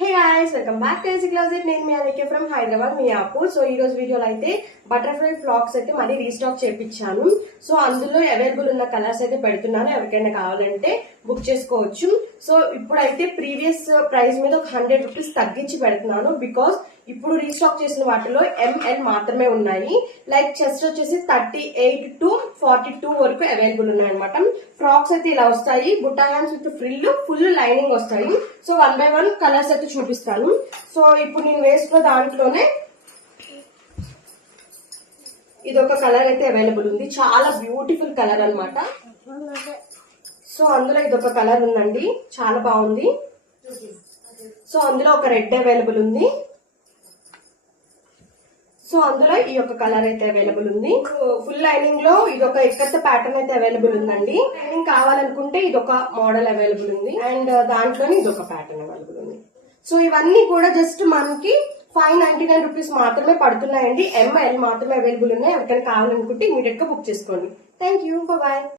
Hey guys, welcome back to easy closet. నేను మీ అనికే ఫ్రమ్ హైదరాబాద్, మీ యాపు. సో ఈ రోజు వీడియోలో అయితే బటర్ఫ్లై ఫ్లాక్స్ అయితే మళ్ళీ రీస్టాక్ చేయించాను. సో అందులో అవైలబుల్ ఉన్న కలర్స్ అయితే పెడుతున్నాను. ఎవరికైనా కావాలంటే బుక్ చేసుకోవచ్చు. సో ఇప్పుడైతే ప్రీవియస్ ప్రైస్ మీద ఒక 100 రూపీస్ తగ్గించి పెడుతున్నాను. బికాస్ ఇప్పుడు రీస్టాక్ చేసిన వాటిలో ఎంఎల్ మాత్రమే ఉన్నాయి. లైక్ చెస్ట్ వచ్చేసి 38 to 42 వరకు అవైలబుల్ ఉన్నాయి అనమాట. ఫ్రాక్స్ అయితే ఇలా వస్తాయి. బుట్టా hands with frill, full lining వస్తాయి. సో 1 by 1 కలర్స్ అయితే చూపిస్తాను. సో ఇప్పుడు నేను వేసుకున్న దాంట్లోనే ఇదొక కలర్ అయితే అవైలబుల్ ఉంది. చాలా బ్యూటిఫుల్ కలర్ అన్నమాట. సో అందులో ఇదొక కలర్ ఉందండి, చాలా బాగుంది. సో అందులో ఒక రెడ్ అవైలబుల్ ఉంది. సో అందులో ఈ యొక్క కలర్ అయితే అవైలబుల్ ఉంది. ఫుల్ లైనింగ్ లో ఇదొక ఎక్కత్త ప్యాటర్న్ అయితే అవైలబుల్ ఉందండి. లైనింగ్ కావాలనుకుంటే ఇదొక మోడల్ అవైలబుల్ ఉంది. అండ్ దాంట్లోనే ఇదొక ప్యాటర్న్ అవైలబుల్ ఉంది. సో ఇవన్నీ కూడా జస్ట్ మనకి 599 రూపీస్ మాత్రమే పడుతున్నాయండి. ఎంఎల్ మాత్రమే అవైలబుల్ ఉన్నాయి. ఎవరికైనా కావాలనుకుంటే ఇమీడియట్ గా బుక్ చేసుకోండి. Thank you, bye.